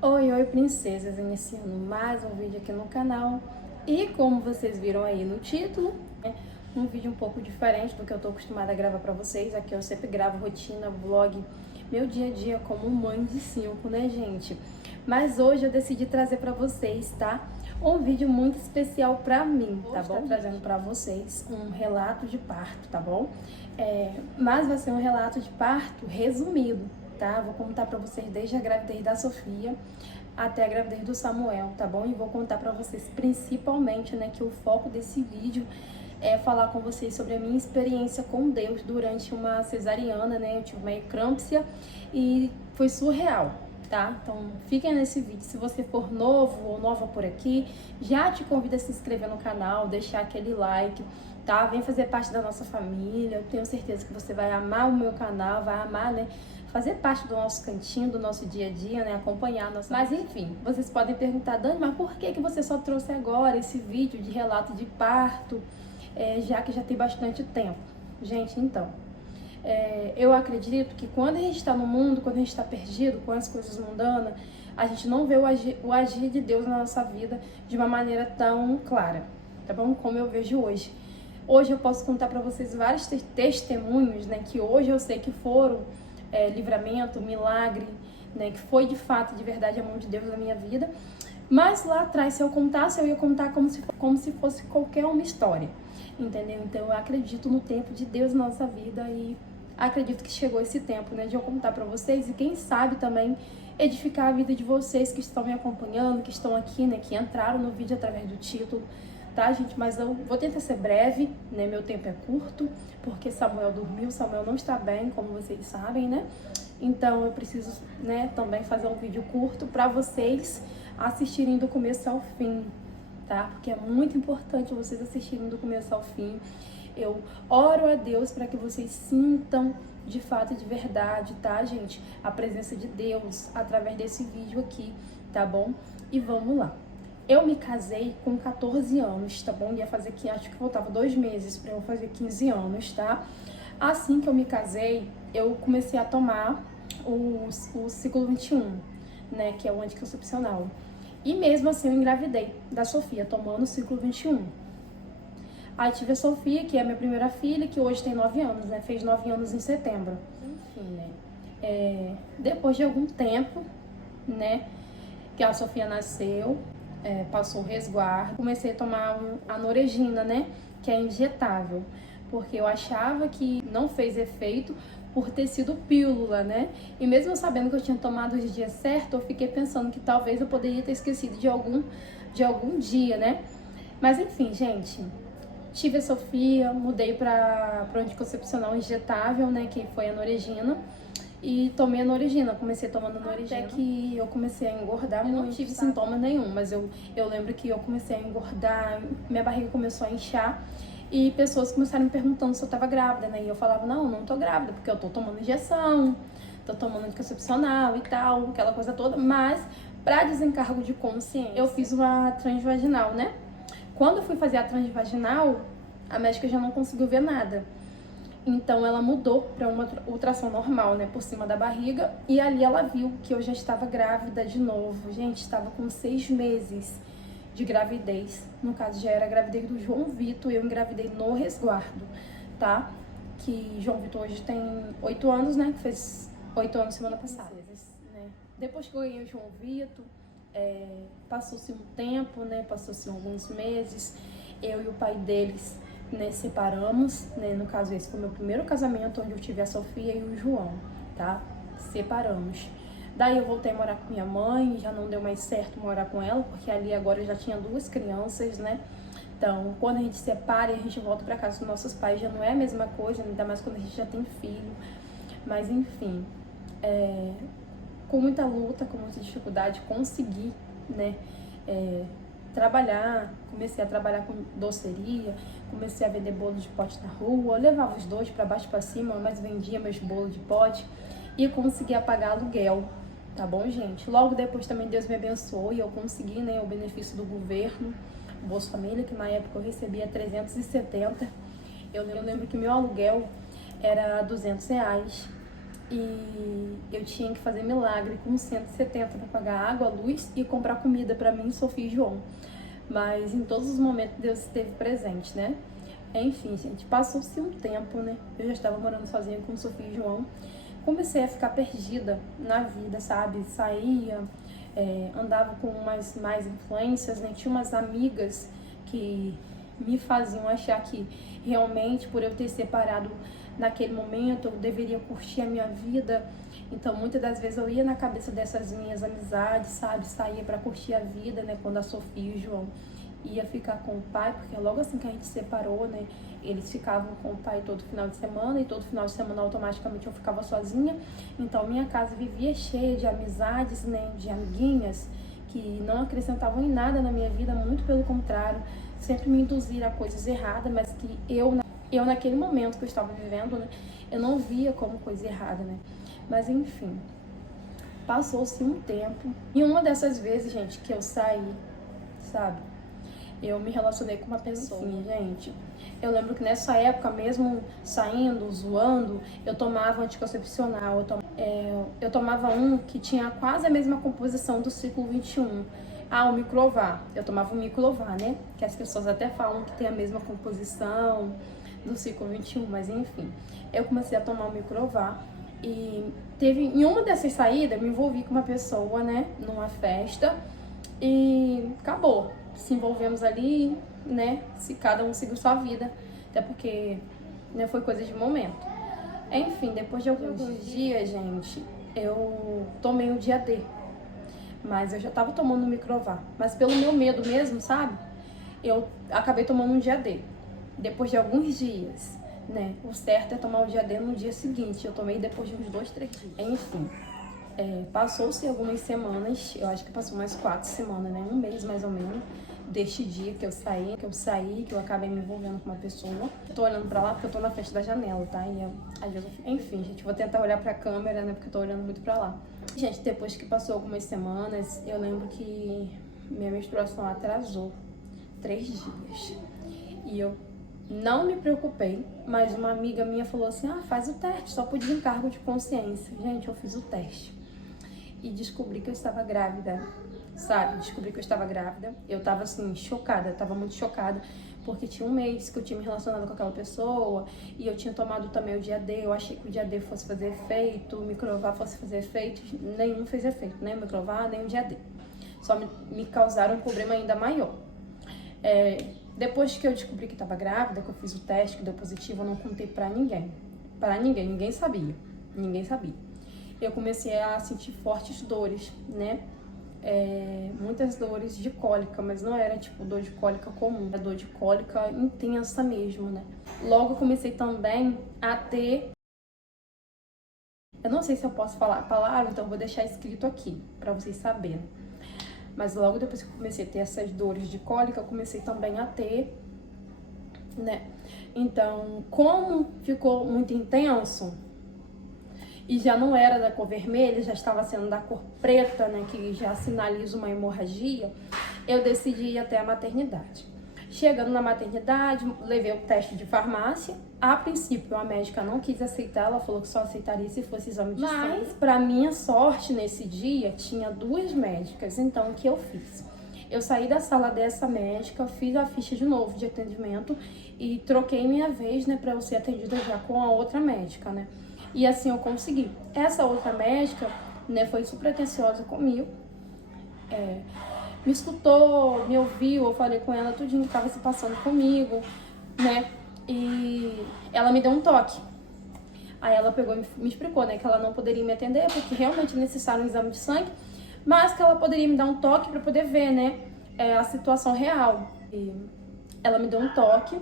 Oi, princesas, iniciando mais um vídeo aqui no canal. E como vocês viram aí no título, né, um vídeo um pouco diferente do que eu tô acostumada a gravar pra vocês. Aqui eu sempre gravo rotina, vlog, meu dia a dia como mãe de 5, né, gente? Mas hoje eu decidi trazer pra vocês, tá? Um vídeo muito especial pra mim, tá bom? Trazendo pra vocês um relato de parto, tá bom? Mas vai ser um relato de parto resumido, tá? Vou contar pra vocês desde a gravidez da Sofia até a gravidez do Samuel, tá bom? E vou contar pra vocês principalmente, né, que o foco desse vídeo é falar com vocês sobre a minha experiência com Deus durante uma cesariana, né? Eu tive uma eclâmpsia e foi surreal, tá? Então fiquem nesse vídeo. Se você for novo ou nova por aqui, já te convido a se inscrever no canal, deixar aquele like, tá? Vem fazer parte da nossa família. Eu tenho certeza que você vai amar o meu canal, vai amar, né, fazer parte do nosso cantinho, do nosso dia a dia, né, acompanhar a nossa... Mas enfim, vocês podem perguntar: Dani, mas por que você só trouxe agora esse vídeo de relato de parto, já que já tem bastante tempo? Gente, então, eu acredito que quando a gente está no mundo, quando a gente está perdido com as coisas mundanas, a gente não vê o agir de Deus na nossa vida de uma maneira tão clara, tá bom? Como eu vejo hoje. Hoje eu posso contar para vocês vários testemunhos, né, que hoje eu sei que foram livramento, milagre, né, que foi de fato, de verdade, a mão de Deus na minha vida. Mas lá atrás, se eu contasse, eu ia contar como se fosse qualquer uma história, entendeu? Então eu acredito no tempo de Deus na nossa vida e acredito que chegou esse tempo, né, de eu contar pra vocês e quem sabe também edificar a vida de vocês que estão me acompanhando, que estão aqui, né, que entraram no vídeo através do título, tá, gente? Mas eu vou tentar ser breve, né, meu tempo é curto, porque Samuel dormiu, Samuel não está bem, como vocês sabem, né? Então eu preciso, né, também fazer um vídeo curto pra vocês assistirem do começo ao fim, tá? Porque é muito importante vocês assistirem do começo ao fim. Eu oro a Deus para que vocês sintam de fato e de verdade, tá, gente? A presença de Deus através desse vídeo aqui, tá bom? E vamos lá. Eu me casei com 14 anos, tá bom? Ia fazer aqui, acho que faltava 2 meses para eu fazer 15 anos, tá? Assim que eu me casei, eu comecei a tomar o ciclo 21, né? Que é o anticoncepcional. E mesmo assim eu engravidei da Sofia, tomando o ciclo 21. Aí tive a Sofia, que é a minha primeira filha, que hoje tem 9 anos, né? Fez 9 anos em setembro. Enfim, né? Depois de algum tempo, né, que a Sofia nasceu, passou o resguardo, comecei a tomar a Noregina, né, que é injetável, porque eu achava que não fez efeito por ter sido pílula, né? E mesmo sabendo que eu tinha tomado os dias certos, eu fiquei pensando que talvez eu poderia ter esquecido de algum dia, né? Mas enfim, gente, tive a Sofia, mudei para o anticoncepcional injetável, né, que foi a Noregina. E tomei a Noregina, comecei tomando Noregina. Até que eu comecei a engordar muito. Eu não tive sintoma nenhum, mas eu lembro que eu comecei a engordar, minha barriga começou a inchar. E pessoas começaram me perguntando se eu tava grávida, né? E eu falava: não tô grávida, porque eu tô tomando injeção, tô tomando anticoncepcional e tal, aquela coisa toda. Mas, pra desencargo de consciência, eu fiz uma transvaginal, né? Quando eu fui fazer a transvaginal, a médica já não conseguiu ver nada. Então ela mudou para uma ultrassom normal, né, por cima da barriga, e ali ela viu que eu já estava grávida de novo. Gente, estava com 6 meses de gravidez. No caso, já era a gravidez do João Vitor, e eu engravidei no resguardo, tá? Que João Vitor hoje tem 8 anos, né, que fez 8 anos semana passada. Né? Depois que eu ganhei o João Vitor, passou-se um tempo, né, passou-se alguns meses, eu e o pai deles, né, separamos, né, no caso esse foi meu primeiro casamento, onde eu tive a Sofia e o João, tá? Separamos. Daí eu voltei a morar com minha mãe, já não deu mais certo morar com ela, porque ali agora eu já tinha 2 crianças, né? Então, quando a gente separa e a gente volta pra casa dos nossos pais, já não é a mesma coisa, ainda mais quando a gente já tem filho. Mas enfim, com muita luta, com muita dificuldade, consegui, né, trabalhar. Comecei a trabalhar com doceria, comecei a vender bolo de pote na rua, eu levava os dois para baixo e para cima, mas vendia meus bolos de pote e conseguia pagar aluguel, tá bom, gente? Logo depois também Deus me abençoou e eu consegui, né, o benefício do governo, o Bolsa Família, que na época eu recebia 370. Eu lembro que meu aluguel era R$ 200, e eu tinha que fazer milagre com 170 para pagar água, luz e comprar comida para mim, Sofia e João. Mas em todos os momentos Deus esteve presente, né? Enfim, gente, passou-se um tempo, né? Eu já estava morando sozinha com Sofia e João. Comecei a ficar perdida na vida, sabe? Saía, andava com mais influências, né? Tinha umas amigas que me faziam achar que realmente, por eu ter separado naquele momento, eu deveria curtir a minha vida. Então, muitas das vezes eu ia na cabeça dessas minhas amizades, sabe? Saía para curtir a vida, né? Quando a Sofia e o João ia ficar com o pai, porque logo assim que a gente separou, né? Eles ficavam com o pai todo final de semana, e todo final de semana automaticamente eu ficava sozinha. Então, minha casa vivia cheia de amizades, né? De amiguinhas que não acrescentavam em nada na minha vida, muito pelo contrário, sempre me induziram a coisas erradas, mas que eu naquele momento que eu estava vivendo, né, eu não via como coisa errada, né? Mas enfim, passou-se um tempo. E uma dessas vezes, gente, que eu saí, sabe? Eu me relacionei com uma pessoa. Enfim, gente, eu lembro que nessa época, mesmo saindo, zoando, eu tomava anticoncepcional. Eu tomava um que tinha quase a mesma composição do ciclo 21. O Microvar. Eu tomava o Microvar, né? Que as pessoas até falam que tem a mesma composição do ciclo 21, mas enfim. Eu comecei a tomar o Microvar e em uma dessas saídas, eu me envolvi com uma pessoa, né? Numa festa e acabou. Se envolvemos ali, né? Se cada um seguiu sua vida, até porque, né, foi coisa de momento. Enfim, depois de alguns dias, gente, eu tomei o dia D. Mas eu já tava tomando o Microvar. Mas pelo meu medo mesmo, sabe? Eu acabei tomando um dia D. Depois de alguns dias, né? O certo é tomar o dia D no dia seguinte. Eu tomei depois de uns 2, 3 dias. Enfim, passou-se algumas semanas. Eu acho que passou mais 4 semanas, né? Um mês mais ou menos. Deste dia que eu saí, que eu acabei me envolvendo com uma pessoa. Tô olhando pra lá porque eu tô na frente da janela, tá? Às vezes enfim, gente, vou tentar olhar pra câmera, né? Porque eu tô olhando muito pra lá. Gente, depois que passou algumas semanas, eu lembro que minha menstruação atrasou 3 dias. E eu não me preocupei, mas uma amiga minha falou assim, faz o teste, só por desencargo de consciência. Gente, eu fiz o teste e descobri que eu estava grávida, sabe? Descobri que eu estava grávida. Eu tava assim, chocada, tava muito chocada, porque tinha um mês que eu tinha me relacionado com aquela pessoa e eu tinha tomado também o dia D. Eu achei que o dia D fosse fazer efeito, o Microvar fosse fazer efeito, nenhum fez efeito, nem o Microvar, nem o dia D. Só me causaram um problema ainda maior. Depois que eu descobri que estava grávida, que eu fiz o teste, que deu positivo, eu não contei pra ninguém. Ninguém sabia. Ninguém sabia. Eu comecei a sentir fortes dores, né? Muitas dores de cólica, mas não era tipo dor de cólica comum, era dor de cólica intensa mesmo, né? Logo eu comecei também a ter, eu não sei se eu posso falar a palavra, então eu vou deixar escrito aqui pra vocês saberem. Mas logo depois que eu comecei a ter essas dores de cólica, eu comecei também a ter, né? Então, como ficou muito intenso e já não era da cor vermelha, já estava sendo da cor preta, né, que já sinaliza uma hemorragia, eu decidi ir até a maternidade. Chegando na maternidade, levei o teste de farmácia. A princípio, a médica não quis aceitar, ela falou que só aceitaria se fosse exame de sangue. Mas, para minha sorte, nesse dia, tinha 2 médicas, então o que eu fiz? Eu saí da sala dessa médica, fiz a ficha de novo de atendimento e troquei minha vez, né, para eu ser atendida já com a outra médica, né? E assim eu consegui. Essa outra médica, né, foi super atenciosa comigo, me escutou, me ouviu, eu falei com ela tudinho que estava se passando comigo, né? E ela me deu um toque. Aí ela pegou e me explicou, né, que ela não poderia me atender porque realmente é necessário um exame de sangue, mas que ela poderia me dar um toque para poder ver, né, a situação real. E ela me deu um toque.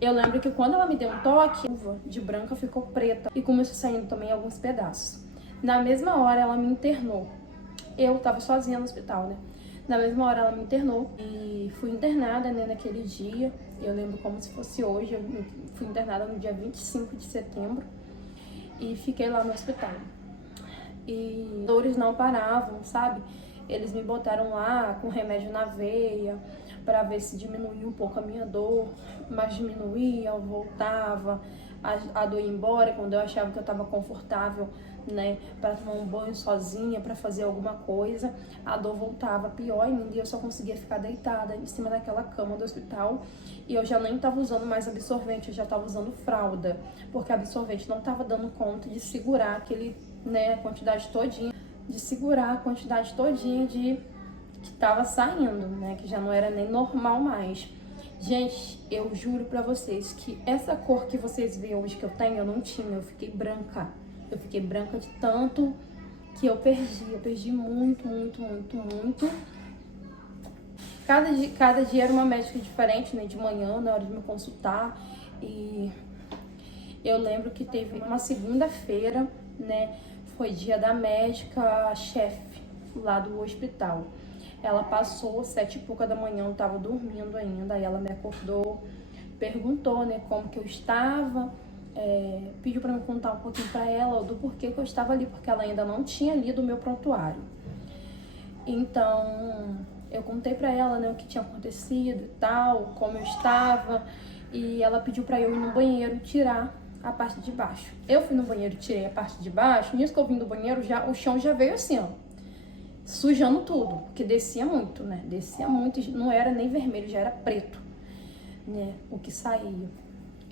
Eu lembro que quando ela me deu um toque, a uva de branca ficou preta e começou saindo também alguns pedaços. Na mesma hora ela me internou. Eu tava sozinha no hospital, né? Na mesma hora ela me internou e fui internada, né, naquele dia. Eu lembro como se fosse hoje. Eu fui internada no dia 25 de setembro e fiquei lá no hospital. E dores não paravam, sabe? Eles me botaram lá com remédio na veia para ver se diminuía um pouco a minha dor, mas diminuía, eu voltava. a dor ir embora, quando eu achava que eu estava confortável, né, para tomar um banho sozinha, para fazer alguma coisa, a dor voltava pior ainda e eu só conseguia ficar deitada em cima daquela cama do hospital e eu já nem estava usando mais absorvente, eu já estava usando fralda, porque absorvente não estava dando conta de segurar aquele, né, a quantidade todinha, de que estava saindo, né, que já não era nem normal mais. Gente, eu juro pra vocês que essa cor que vocês veem hoje que eu tenho, eu não tinha, eu fiquei branca. Eu fiquei branca de tanto que eu perdi muito, muito, muito, muito. Cada dia era uma médica diferente, né, de manhã, na hora de me consultar. E eu lembro que teve uma segunda-feira, né, foi dia da médica-chefe lá do hospital. Ela passou 7h pouca da manhã, eu tava dormindo ainda, aí ela me acordou, perguntou, né, como que eu estava, pediu para me contar um pouquinho para ela do porquê que eu estava ali, porque ela ainda não tinha lido o meu prontuário. Então, eu contei para ela, né, o que tinha acontecido e tal, como eu estava, e ela pediu para eu ir no banheiro tirar a parte de baixo. Eu fui no banheiro e tirei a parte de baixo, nisso que eu vim do banheiro, o chão já veio assim, ó, sujando tudo, porque descia muito, né? Descia muito, não era nem vermelho, já era preto, né? O que saía,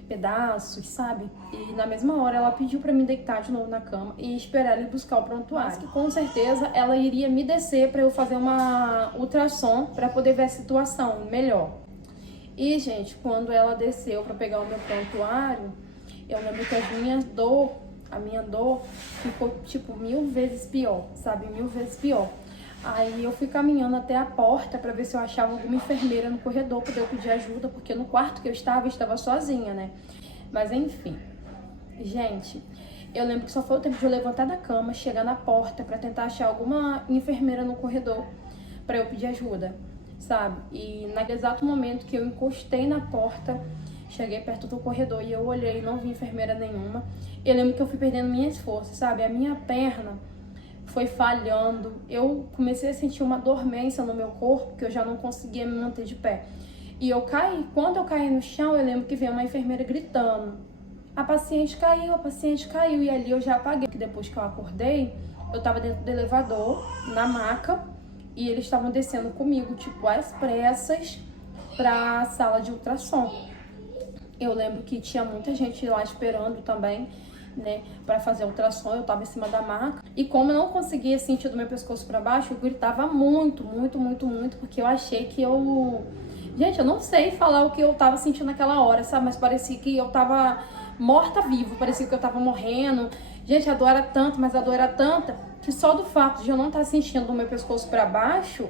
pedaços, sabe? E na mesma hora ela pediu pra me deitar de novo na cama e esperar ele buscar o prontuário. Mas que com certeza ela iria me descer pra eu fazer uma ultrassom pra poder ver a situação melhor. E, gente, quando ela desceu pra pegar o meu prontuário, eu lembro que a minha dor ficou, tipo, 1000 vezes pior, sabe? 1000 vezes pior. Aí eu fui caminhando até a porta pra ver se eu achava alguma enfermeira no corredor pra eu pedir ajuda, porque no quarto que eu estava sozinha, né? Mas enfim, gente, eu lembro que só foi o tempo de eu levantar da cama, chegar na porta pra tentar achar alguma enfermeira no corredor pra eu pedir ajuda, sabe? E naquele exato momento que eu encostei na porta, cheguei perto do corredor e eu olhei e não vi enfermeira nenhuma. Eu lembro que eu fui perdendo minhas forças, sabe? A minha perna foi falhando, eu comecei a sentir uma dormência no meu corpo, que eu já não conseguia me manter de pé. E eu caí, quando eu caí no chão, eu lembro que veio uma enfermeira gritando, a paciente caiu, e ali eu já apaguei, que depois que eu acordei, eu tava dentro do elevador, na maca, e eles estavam descendo comigo, tipo, às pressas, pra sala de ultrassom. Eu lembro que tinha muita gente lá esperando também, né, para fazer a ultrassom. Eu tava em cima da maca e como eu não conseguia sentir do meu pescoço para baixo, eu gritava muito, muito, muito, muito, porque eu achei que gente, eu não sei falar o que eu tava sentindo naquela hora, sabe, mas parecia que eu tava morta-viva, parecia que eu tava morrendo. Gente, a dor era tanto, mas a dor era tanta que só do fato de eu não estar sentindo do meu pescoço para baixo,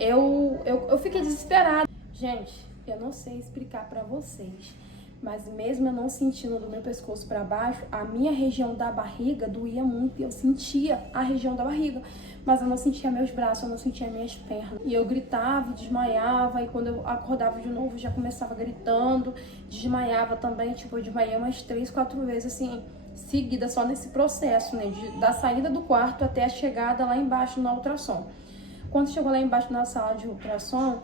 eu fiquei desesperada. Gente, eu não sei explicar para vocês, mas mesmo eu não sentindo do meu pescoço para baixo, a minha região da barriga doía muito e eu sentia a região da barriga, mas eu não sentia meus braços, eu não sentia minhas pernas. E eu gritava e desmaiava, e quando eu acordava de novo já começava gritando, desmaiava também, tipo, eu desmaiei umas 3, 4 vezes assim, seguida, só nesse processo, né, da saída do quarto até a chegada lá embaixo na ultrassom. Quando chegou lá embaixo na sala de ultrassom,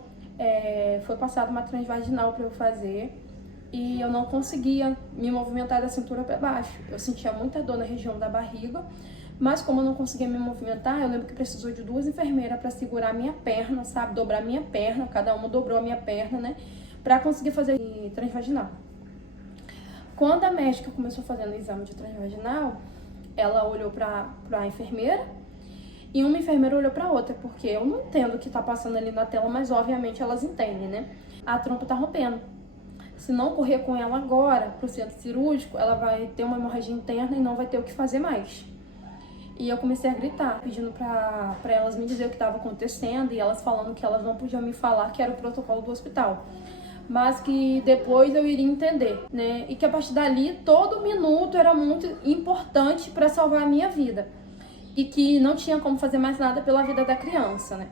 foi passada uma transvaginal para eu fazer, e eu não conseguia me movimentar da cintura para baixo. Eu sentia muita dor na região da barriga, mas como eu não conseguia me movimentar, eu lembro que precisou de 2 enfermeiras para segurar a minha perna, sabe? Dobrar a minha perna, cada uma dobrou a minha perna, né? Para conseguir fazer transvaginal. Quando a médica começou fazendo o exame de transvaginal, ela olhou para a enfermeira e uma enfermeira olhou para outra, porque eu não entendo o que tá passando ali na tela, mas obviamente elas entendem, né? A trompa tá rompendo. Se não correr com ela agora pro centro cirúrgico, ela vai ter uma hemorragia interna e não vai ter o que fazer mais. E eu comecei a gritar, pedindo pra elas me dizer o que estava acontecendo, e elas falando que elas não podiam me falar que era o protocolo do hospital, mas que depois eu iria entender, né? E que a partir dali, todo minuto era muito importante para salvar a minha vida. E que não tinha como fazer mais nada pela vida da criança, né?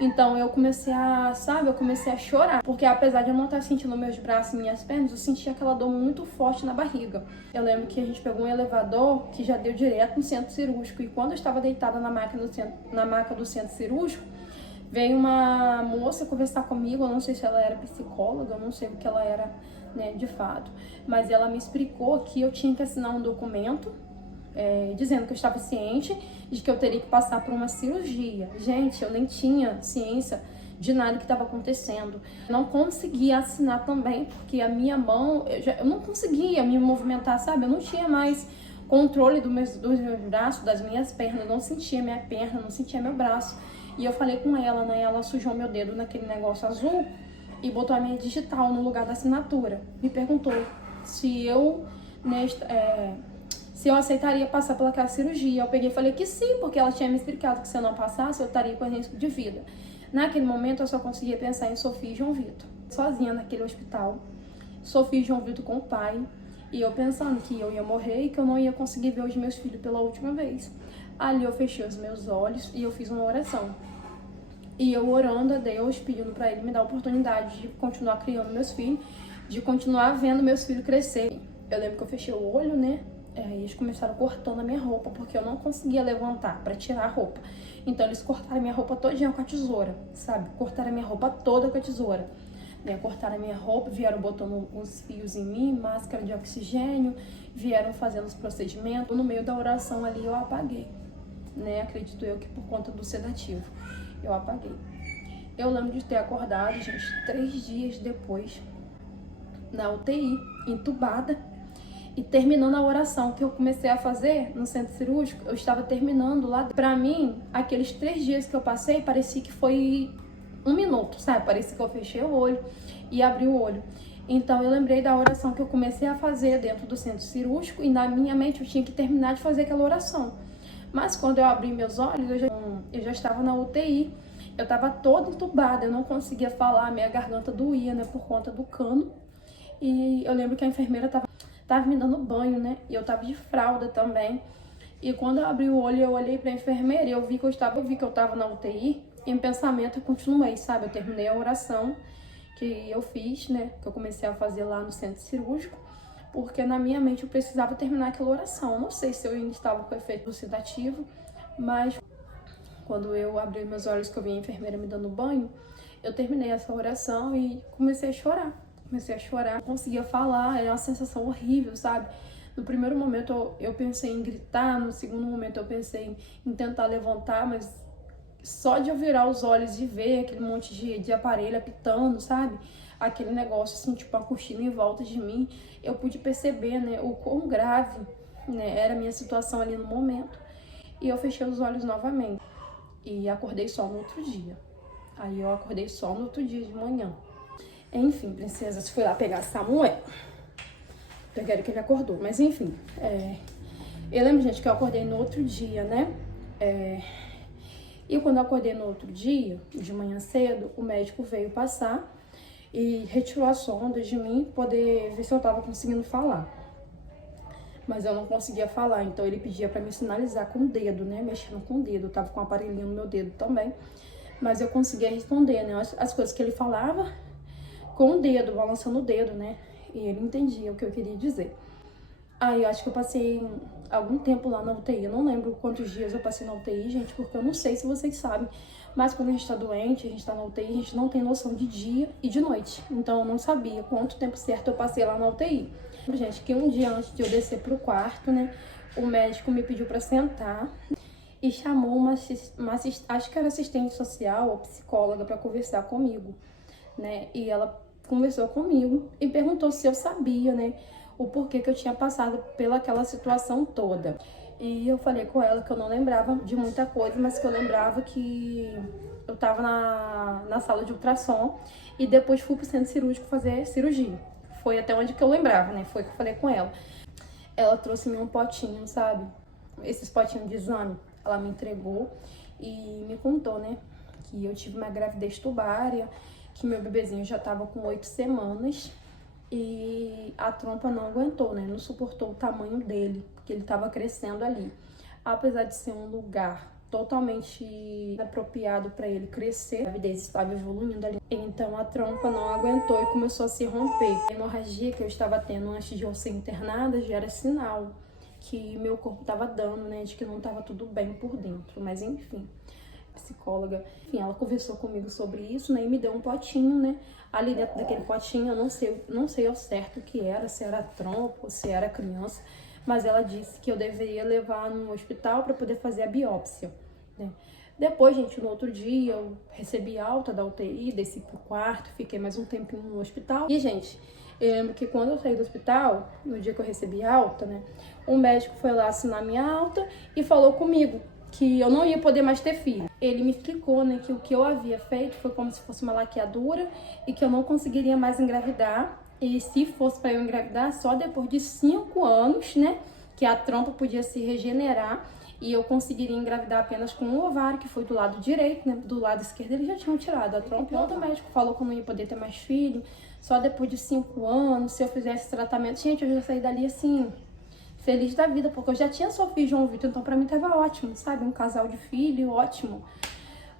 Então eu comecei a chorar, porque apesar de eu não estar sentindo meus braços e minhas pernas, eu sentia aquela dor muito forte na barriga. Eu lembro que a gente pegou um elevador que já deu direto no centro cirúrgico, e quando eu estava deitada na maca do centro cirúrgico, veio uma moça conversar comigo. Eu não sei se ela era psicóloga, eu não sei o que ela era, né, de fato. Mas ela me explicou que eu tinha que assinar um documento dizendo que eu estava ciente de que eu teria que passar por uma cirurgia. Gente, eu nem tinha ciência de nada que estava acontecendo. Não conseguia assinar também, porque a minha mão, eu não conseguia me movimentar, sabe? Eu não tinha mais controle dos meus braços, das minhas pernas, eu não sentia minha perna, não sentia meu braço. E eu falei com ela, né? Ela sujou meu dedo naquele negócio azul e botou a minha digital no lugar da assinatura. Me perguntou se eu, né, se eu aceitaria passar pelaquela cirurgia. Eu peguei e falei que sim, porque ela tinha me explicado que se eu não passasse, eu estaria com risco de vida. Naquele momento, eu só conseguia pensar em Sofia e João Vitor, sozinha naquele hospital. Sofia e João Vitor com o pai, e eu pensando que eu ia morrer e que eu não ia conseguir ver os meus filhos pela última vez. Ali eu fechei os meus olhos e eu fiz uma oração. E eu orando a Deus, pedindo para Ele me dar a oportunidade de continuar criando meus filhos, de continuar vendo meus filhos crescer. Eu lembro que eu fechei o olho, né? E eles começaram cortando a minha roupa, porque eu não conseguia levantar para tirar a roupa. Então eles cortaram a minha roupa todinha com a tesoura, sabe? Cortaram a minha roupa toda com a tesoura. Cortaram a minha roupa, vieram botando uns fios em mim, máscara de oxigênio, vieram fazendo os procedimentos. No meio da oração ali eu apaguei, né? Acredito eu que por conta do sedativo, eu apaguei. Eu lembro de ter acordado, gente, 3 dias depois, na UTI, entubada. E terminando a oração que eu comecei a fazer no centro cirúrgico, eu estava terminando lá. Pra mim, aqueles 3 dias que eu passei, parecia que foi 1 minuto, sabe? Parecia que eu fechei o olho e abri o olho. Então eu lembrei da oração que eu comecei a fazer dentro do centro cirúrgico e na minha mente eu tinha que terminar de fazer aquela oração. Mas quando eu abri meus olhos, eu já estava na UTI. Eu estava toda entubada, eu não conseguia falar, minha garganta doía, né, por conta do cano. E eu lembro que a enfermeira tava me dando banho, né? E eu tava de fralda também. E quando eu abri o olho, eu olhei pra enfermeira e eu vi que eu tava na UTI. E em pensamento eu continuei, sabe? Eu terminei a oração que eu fiz, né? Que eu comecei a fazer lá no centro cirúrgico. Porque na minha mente eu precisava terminar aquela oração. Eu não sei se eu ainda estava com efeito do sedativo, mas quando eu abri meus olhos que eu vi a enfermeira me dando banho, eu terminei essa oração e comecei a chorar. Não conseguia falar, era uma sensação horrível, sabe? No primeiro momento eu pensei em gritar, no segundo momento eu pensei em tentar levantar, mas só de eu virar os olhos e ver aquele monte de aparelho apitando, sabe? Aquele negócio assim, tipo uma cortina em volta de mim, eu pude perceber, né, o quão grave, né, era a minha situação ali no momento. E eu fechei os olhos novamente e acordei só no outro dia. Aí eu acordei só no outro dia de manhã. Enfim, princesas, fui lá pegar Samuel. Eu quero que ele acordou, mas enfim. Eu lembro, gente, que eu acordei no outro dia, né? E quando eu acordei no outro dia, de manhã cedo, o médico veio passar e retirou a sonda de mim, poder ver se eu tava conseguindo falar. Mas eu não conseguia falar, então ele pedia pra me sinalizar com o dedo, né? Mexendo com o dedo, eu tava com um aparelhinho no meu dedo também. Mas eu conseguia responder, né? As coisas que ele falava com o dedo, balançando o dedo, né? E ele entendia o que eu queria dizer. Aí eu acho que eu passei algum tempo lá na UTI. Eu não lembro quantos dias eu passei na UTI, gente, porque eu não sei se vocês sabem. Mas quando a gente tá doente, a gente tá na UTI, a gente não tem noção de dia e de noite. Então eu não sabia quanto tempo certo eu passei lá na UTI. Gente, que um dia antes de eu descer pro quarto, né? O médico me pediu pra sentar e chamou uma acho que era assistente social ou psicóloga pra conversar comigo, né? E ela conversou comigo e perguntou se eu sabia, né, o porquê que eu tinha passado pelaquela situação toda. E eu falei com ela que eu não lembrava de muita coisa, mas que eu lembrava que eu tava na sala de ultrassom e depois fui pro centro cirúrgico fazer cirurgia. Foi até onde que eu lembrava, né? Foi que eu falei com ela. Ela trouxe-me um potinho, sabe? Esses potinhos de exame. Ela me entregou e me contou, né, que eu tive uma gravidez tubária, que meu bebezinho já tava com 8 semanas e a trompa não aguentou, né? Não suportou o tamanho dele, porque ele tava crescendo ali. Apesar de ser um lugar totalmente apropriado para ele crescer, a gravidez estava evoluindo ali. Então a trompa não aguentou e começou a se romper. A hemorragia que eu estava tendo antes de eu ser internada já era sinal que meu corpo estava dando, né? De que não estava tudo bem por dentro, mas enfim. psicóloga. Enfim, ela conversou comigo sobre isso, né, e me deu um potinho, né. Ali dentro daquele potinho, eu não sei ao certo o que era, se era trompa, se era criança, mas ela disse que eu deveria levar no hospital para poder fazer a biópsia, né. Depois, gente, no outro dia, eu recebi alta da UTI, desci pro quarto, fiquei mais um tempinho no hospital. E, gente, eu lembro que quando eu saí do hospital, no dia que eu recebi alta, né, um médico foi lá assinar minha alta e falou comigo que eu não ia poder mais ter filho. Ele me explicou, né, que o que eu havia feito foi como se fosse uma laqueadura e que eu não conseguiria mais engravidar. E se fosse para eu engravidar, só depois de 5 anos, né, que a trompa podia se regenerar e eu conseguiria engravidar apenas com um ovário, que foi do lado direito, né, do lado esquerdo eles já tinham tirado a trompa. E outro médico falou que eu não ia poder ter mais filho, só depois de 5 anos, se eu fizesse tratamento. Gente, eu já saí dali assim, feliz da vida, porque eu já tinha Sofia e João Vitor, então pra mim tava ótimo, sabe? Um casal de filho, ótimo.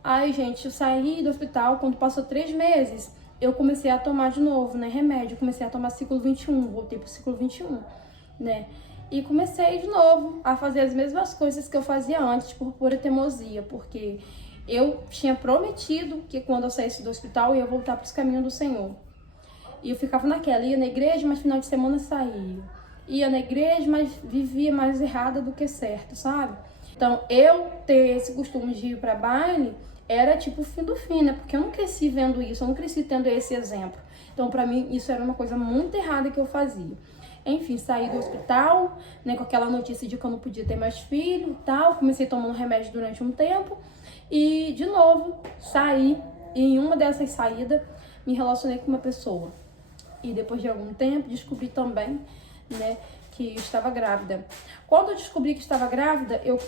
Aí, gente, eu saí do hospital, quando passou 3 meses, eu comecei a tomar de novo, né, remédio. Eu comecei a tomar ciclo 21, voltei pro ciclo 21, né? E comecei de novo a fazer as mesmas coisas que eu fazia antes, por pura teimosia, porque eu tinha prometido que quando eu saísse do hospital eu ia voltar para os caminhos do Senhor. E eu ficava naquela, ia na igreja, mas final de semana saía. Ia na igreja, mas vivia mais errada do que certo, sabe? Então, eu ter esse costume de ir para baile era tipo o fim do fim, né? Porque eu não cresci vendo isso, eu não cresci tendo esse exemplo. Então, para mim, isso era uma coisa muito errada que eu fazia. Enfim, saí do hospital, né, com aquela notícia de que eu não podia ter mais filho e tal. Comecei tomando remédio durante um tempo. E, de novo, saí. E em uma dessas saídas, me relacionei com uma pessoa. E depois de algum tempo, descobri também, né, que estava grávida. Quando eu descobri que estava grávida, eu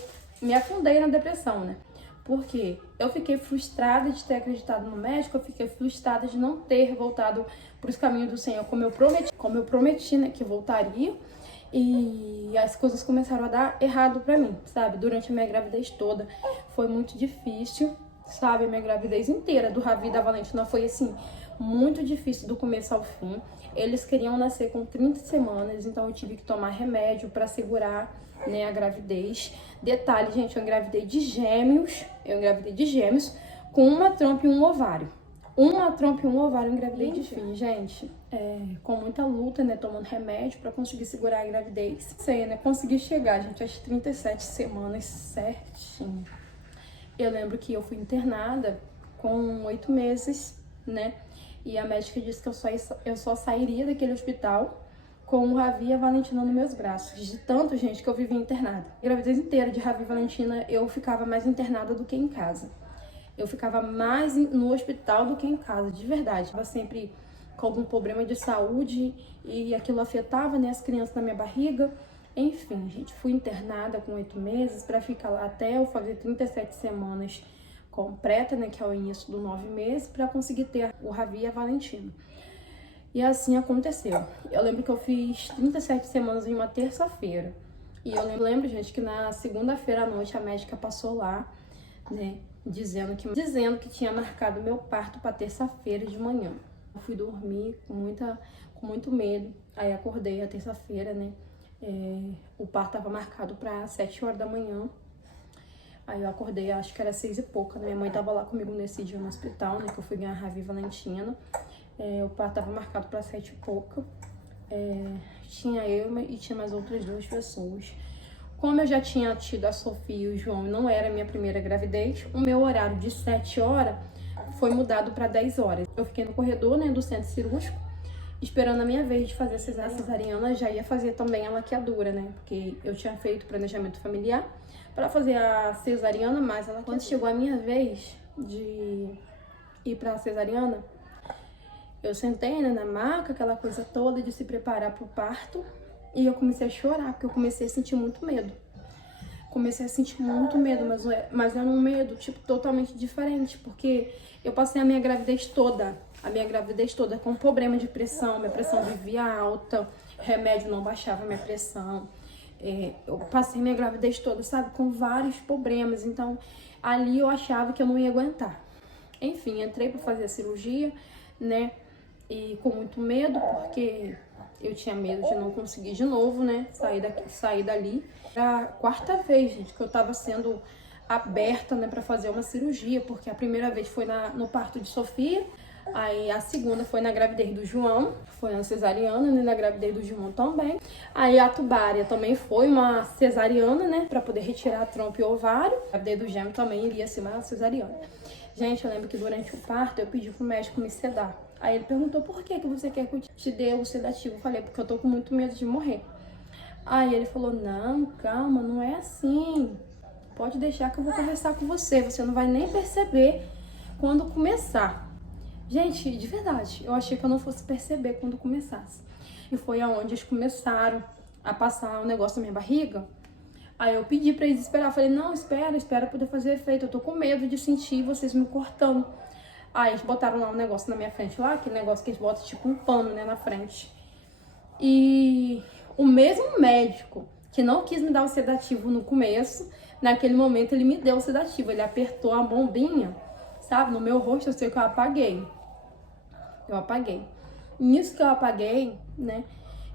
me afundei na depressão, né? Porque eu fiquei frustrada de ter acreditado no médico, eu fiquei frustrada de não ter voltado para os caminhos do Senhor como eu prometi, né, que voltaria. E as coisas começaram a dar errado para mim, sabe? Durante a minha gravidez toda foi muito difícil, sabe? A minha gravidez inteira do Ravi e da Valentina foi assim, muito difícil do começo ao fim. Eles queriam nascer com 30 semanas, então eu tive que tomar remédio para segurar, né, a gravidez. Detalhe, gente, eu engravidei de gêmeos com uma trompa e um ovário. Uma trompa e um ovário eu engravidei de fim, gente. Com muita luta, né, tomando remédio para conseguir segurar a gravidez. Sei, né, consegui chegar, gente, às 37 semanas certinho. Eu lembro que eu fui internada com 8 meses, né, e a médica disse que eu só sairia daquele hospital com o Ravi e a Valentina nos meus braços. De tanto, gente, que eu vivi internada. A gravidez inteira de Ravi e Valentina, eu ficava mais internada do que em casa. Eu ficava mais no hospital do que em casa, de verdade. Eu estava sempre com algum problema de saúde e aquilo afetava, né, as crianças na minha barriga. Enfim, gente, fui internada com 8 meses para ficar lá até eu fazer 37 semanas completa, né, que é o início do 9 meses, para conseguir ter o Ravi e a Valentina. E assim aconteceu. Eu lembro que eu fiz 37 semanas em uma terça-feira. E eu lembro, gente, que na segunda-feira à noite a médica passou lá, né, dizendo que tinha marcado meu parto para terça-feira de manhã. Eu fui dormir com muito medo. Aí acordei a terça-feira, né? O parto estava marcado para 7 horas da manhã. Aí eu acordei, acho que era 6 e pouca, né? Minha mãe tava lá comigo nesse dia no hospital, né? Que eu fui ganhar a Ravi e Valentina. O parto tava marcado para 7 e pouca. Tinha eu e tinha mais outras 2 pessoas. Como eu já tinha tido a Sofia e o João, não era a minha primeira gravidez, o meu horário de 7 horas foi mudado para 10 horas. Eu fiquei no corredor, né, do centro cirúrgico, esperando a minha vez de fazer a cesariana. Já ia fazer também a laqueadura, né, porque eu tinha feito planejamento familiar para fazer a cesariana, mas quando chegou a minha vez de ir para a cesariana, eu sentei, né, na maca, aquela coisa toda de se preparar para o parto, e eu comecei a chorar, porque eu comecei a sentir muito medo. Comecei a sentir muito medo, mas era um medo, tipo, totalmente diferente, porque eu passei a minha gravidez toda com problema de pressão, minha pressão vivia alta, remédio não baixava minha pressão. Eu passei minha gravidez toda, sabe, com vários problemas, então ali eu achava que eu não ia aguentar. Enfim, entrei para fazer a cirurgia, né, e com muito medo, porque eu tinha medo de não conseguir de novo, né, sair dali. Era a 4ª vez, gente, que eu tava sendo aberta, né, para fazer uma cirurgia, porque a primeira vez foi no parto de Sofia, aí a segunda foi na gravidez do João, foi uma cesariana, né, na gravidez do João também. Aí a tubária também foi uma cesariana, né, para poder retirar a trompa e o ovário. A gravidez do gêmeo também iria ser uma cesariana. Gente, eu lembro que durante o parto eu pedi pro médico me sedar. Aí ele perguntou, por que você quer que eu te dê o sedativo? Eu falei, porque eu tô com muito medo de morrer. Aí ele falou, não, calma, não é assim. Pode deixar que eu vou conversar com você. Você não vai nem perceber quando começar. Gente, de verdade, eu achei que eu não fosse perceber quando começasse. E foi aonde eles começaram a passar o negócio na minha barriga. Aí eu pedi pra eles esperar. Eu falei, não, espera poder fazer efeito. Eu tô com medo de sentir vocês me cortando. Aí eles botaram lá um negócio na minha frente lá, aquele negócio que eles botam tipo um pano, né, na frente. E o mesmo médico que não quis me dar o sedativo no começo, naquele momento ele me deu o sedativo. Ele apertou a bombinha, sabe, no meu rosto. Eu sei que eu apaguei. Nisso que eu apaguei, né,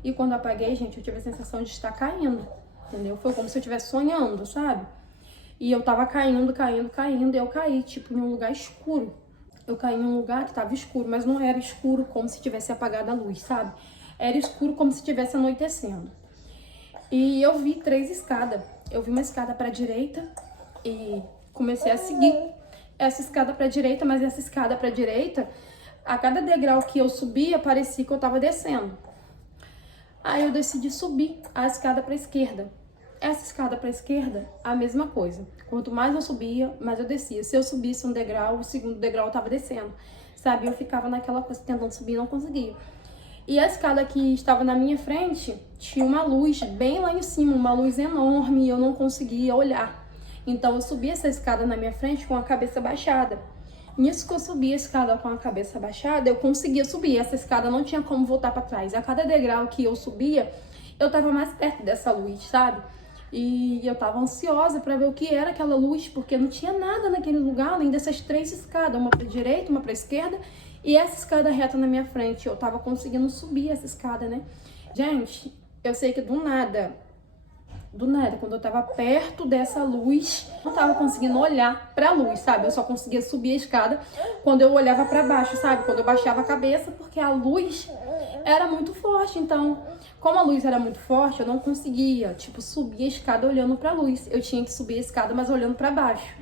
e quando eu apaguei, gente, eu tive a sensação de estar caindo, entendeu? Foi como se eu estivesse sonhando, sabe? E eu tava caindo, e eu caí, tipo, em um lugar escuro. Eu caí em um lugar que tava escuro, mas não era escuro como se tivesse apagado a luz, sabe? Era escuro como se estivesse anoitecendo. E eu vi 3 escadas. Eu vi uma escada pra direita e comecei a seguir essa escada pra direita, mas essa escada pra direita, a cada degrau que eu subia, parecia que eu tava descendo. Aí eu decidi subir a escada pra esquerda. Essa escada pra esquerda, a mesma coisa. Quanto mais eu subia, mais eu descia. Se eu subisse um degrau, o segundo degrau eu tava descendo, sabe? Eu ficava naquela coisa, tentando subir e não conseguia. E a escada que estava na minha frente tinha uma luz bem lá em cima, uma luz enorme, e eu não conseguia olhar. Então eu subi essa escada na minha frente com a cabeça baixada. Nisso que eu subi a escada com a cabeça baixada, eu conseguia subir. Essa escada não tinha como voltar para trás. A cada degrau que eu subia, eu tava mais perto dessa luz, sabe? E eu tava ansiosa para ver o que era aquela luz, porque não tinha nada naquele lugar, além dessas 3 escadas, uma para direita, uma para esquerda, e essa escada reta na minha frente. Eu tava conseguindo subir essa escada, né? Gente, eu sei que do nada, quando eu tava perto dessa luz, eu não tava conseguindo olhar pra luz, sabe? Eu só conseguia subir a escada quando eu olhava pra baixo, sabe? Quando eu baixava a cabeça, porque a luz era muito forte. Então, como a luz era muito forte, eu não conseguia, tipo, subir a escada olhando pra luz. Eu tinha que subir a escada, mas olhando pra baixo.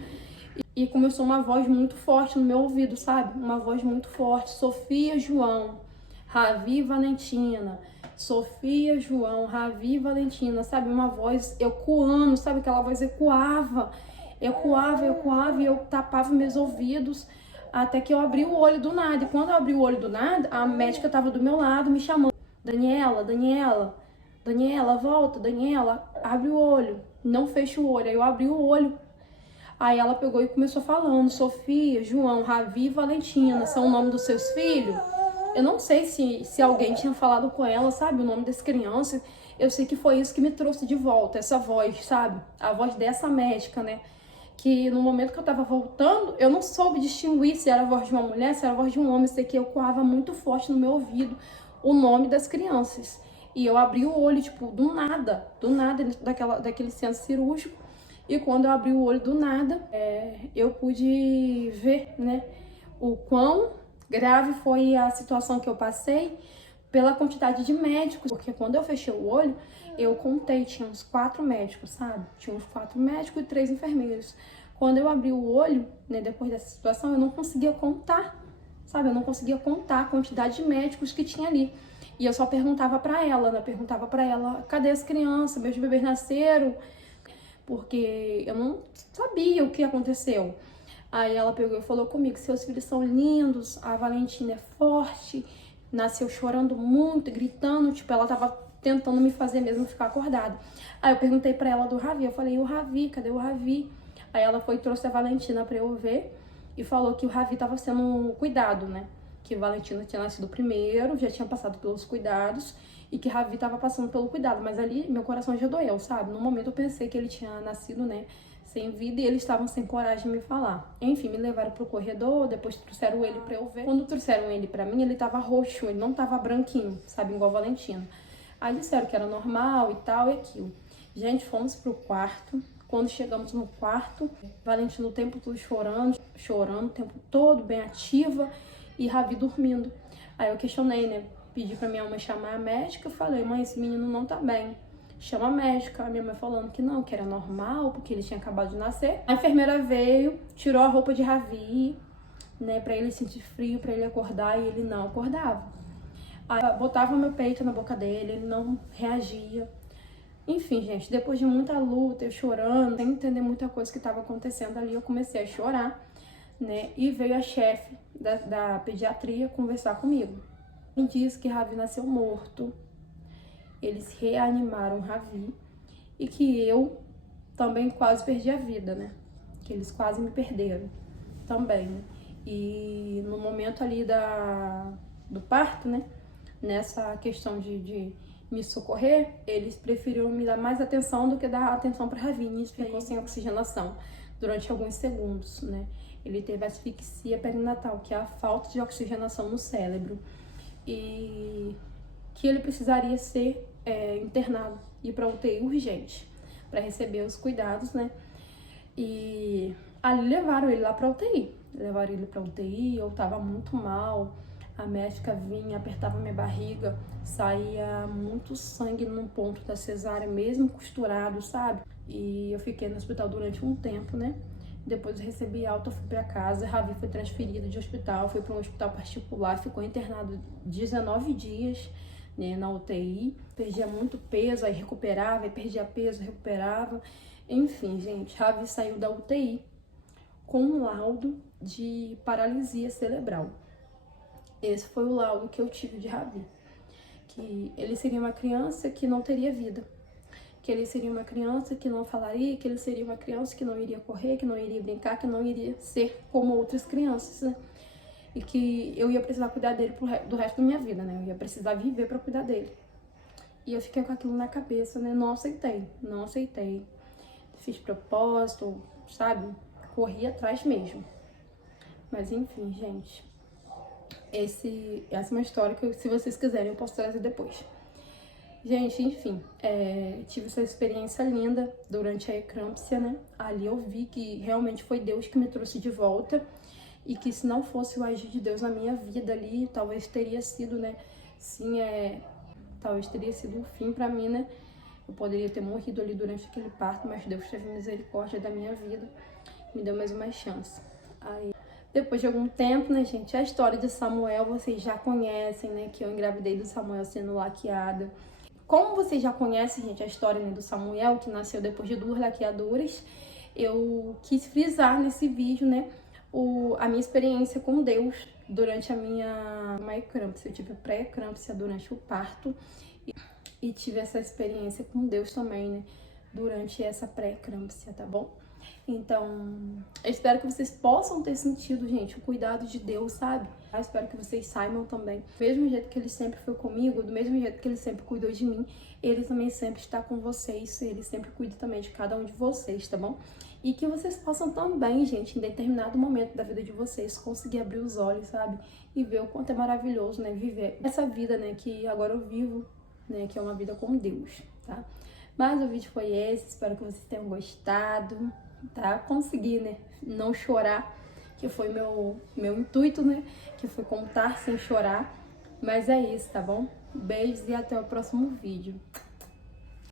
E começou uma voz muito forte no meu ouvido, sabe? Uma voz muito forte. Sofia, João, Ravi, Valentina. Sofia, João, Ravi, Valentina, sabe? Uma voz ecoando, sabe? Aquela voz ecoava, e eu tapava meus ouvidos até que eu abri o olho do nada. E quando eu abri o olho do nada, a médica tava do meu lado me chamando. Daniela, volta, Daniela, abre o olho, não fecha o olho. Aí eu abri o olho. Aí ela pegou e começou falando, Sofia, João, Ravi e Valentina, são o nome dos seus filhos? Eu não sei se alguém tinha falado com ela, sabe, o nome dessa criança. Eu sei que foi isso que me trouxe de volta, essa voz, sabe? A voz dessa médica, né? Que no momento que eu tava voltando, eu não soube distinguir se era a voz de uma mulher, se era a voz de um homem. Eu sei que ecoava muito forte no meu ouvido o nome das crianças. E eu abri o olho, tipo, do nada, daquele centro cirúrgico. E quando eu abri o olho do nada, eu pude ver, né, o quão grave foi a situação que eu passei pela quantidade de médicos. Porque quando eu fechei o olho, eu contei, tinha uns 4 médicos, sabe? Tinha uns 4 médicos e 3 enfermeiros. Quando eu abri o olho, né, depois dessa situação, eu não conseguia contar, sabe? Eu não conseguia contar a quantidade de médicos que tinha ali. E eu só perguntava pra ela, né? Perguntava pra ela, cadê as crianças? Meus bebês nasceram? Porque eu não sabia o que aconteceu. Aí ela pegou e falou comigo, seus filhos são lindos, a Valentina é forte, nasceu chorando muito, gritando, tipo, ela tava tentando me fazer mesmo ficar acordada. Aí eu perguntei pra ela do Ravi, eu falei, o Ravi, cadê o Ravi? Aí ela foi e trouxe a Valentina pra eu ver e falou que o Ravi tava sendo cuidado, né? Que a Valentina tinha nascido primeiro, já tinha passado pelos cuidados, e que Ravi tava passando pelo cuidado, mas ali meu coração já doeu, sabe? No momento eu pensei que ele tinha nascido, né, sem vida, e eles estavam sem coragem de me falar. Enfim, me levaram pro corredor, depois trouxeram ele pra eu ver. Quando trouxeram ele pra mim, ele tava roxo, ele não tava branquinho, sabe, igual a Valentina. Aí disseram que era normal e tal e aquilo. Gente, fomos pro quarto. Quando chegamos no quarto, Valentina o tempo todo chorando o tempo todo, bem ativa, e Ravi dormindo. Aí eu questionei, né? Pedi pra minha mãe chamar a médica, falei, mãe, esse menino não tá bem. Chama a médica. A minha mãe falando que não, que era normal, porque ele tinha acabado de nascer. A enfermeira veio, tirou a roupa de Ravi, né, pra ele sentir frio, pra ele acordar, e ele não acordava. Aí botava meu peito na boca dele, ele não reagia. Enfim, gente, depois de muita luta, eu chorando, sem entender muita coisa que estava acontecendo ali, eu comecei a chorar, né? E veio a chefe da pediatria conversar comigo. E disse que Ravi nasceu morto. Eles reanimaram Ravi e que eu também quase perdi a vida, né? Que eles quase me perderam também, né? E no momento ali do parto, né? Nessa questão de me socorrer, eles preferiram me dar mais atenção do que dar atenção para Ravi. E ficou sem oxigenação durante alguns segundos, né? Ele teve asfixia perinatal, que é a falta de oxigenação no cérebro. E que ele precisaria ser internado, ir para UTI urgente, para receber os cuidados, né? E ali levaram ele lá para UTI. Levaram ele para UTI, eu tava muito mal. A médica vinha, apertava minha barriga, saía muito sangue num ponto da cesárea, mesmo costurado, sabe? E eu fiquei no hospital durante um tempo, né? Depois eu recebi alta, fui pra casa. Ravi foi transferido de hospital, foi para um hospital particular, ficou internado 19 dias, né, na UTI. Perdia muito peso, aí recuperava, aí perdia peso, recuperava. Enfim, gente, Ravi saiu da UTI com um laudo de paralisia cerebral. Esse foi o laudo que eu tive de Ravi, que ele seria uma criança que não teria vida, que ele seria uma criança que não falaria, que ele seria uma criança que não iria correr, que não iria brincar, que não iria ser como outras crianças, né? E que eu ia precisar cuidar dele do resto da minha vida, né? Eu ia precisar viver para cuidar dele. E eu fiquei com aquilo na cabeça, né? Não aceitei. Fiz propósito, sabe? Corri atrás mesmo. Mas enfim, gente. Essa é uma história que, se vocês quiserem, eu posso trazer depois. Gente, enfim, tive essa experiência linda durante a eclâmpsia, né? Ali eu vi que realmente foi Deus que me trouxe de volta e que se não fosse o agir de Deus na minha vida ali, talvez teria sido, né? Sim, talvez teria sido um fim pra mim, né? Eu poderia ter morrido ali durante aquele parto, mas Deus teve misericórdia da minha vida, me deu mais uma chance. Aí, depois de algum tempo, né, gente, a história de Samuel vocês já conhecem, né? Que eu engravidei do Samuel sendo laqueada. Como vocês já conhecem, gente, a história, né, do Samuel, que nasceu depois de 2 laqueaduras, eu quis frisar nesse vídeo, né, a minha experiência com Deus durante a minha eclâmpsia. Eu tive pré-eclâmpsia durante o parto e tive essa experiência com Deus também, né, durante essa pré-eclâmpsia, tá bom? Então, eu espero que vocês possam ter sentido, gente, o cuidado de Deus, sabe? Eu espero que vocês saibam também. Do mesmo jeito que Ele sempre foi comigo, do mesmo jeito que Ele sempre cuidou de mim, Ele também sempre está com vocês. Ele sempre cuida também de cada um de vocês, tá bom? E que vocês possam também, gente, em determinado momento da vida de vocês, conseguir abrir os olhos, sabe? E ver o quanto é maravilhoso, né? Viver essa vida, né? Que agora eu vivo, né? Que é uma vida com Deus, tá? Mas o vídeo foi esse. Espero que vocês tenham gostado. Tá? Consegui, né? Não chorar, que foi meu intuito, né? Que foi contar sem chorar. Mas é isso, tá bom? Beijos e até o próximo vídeo.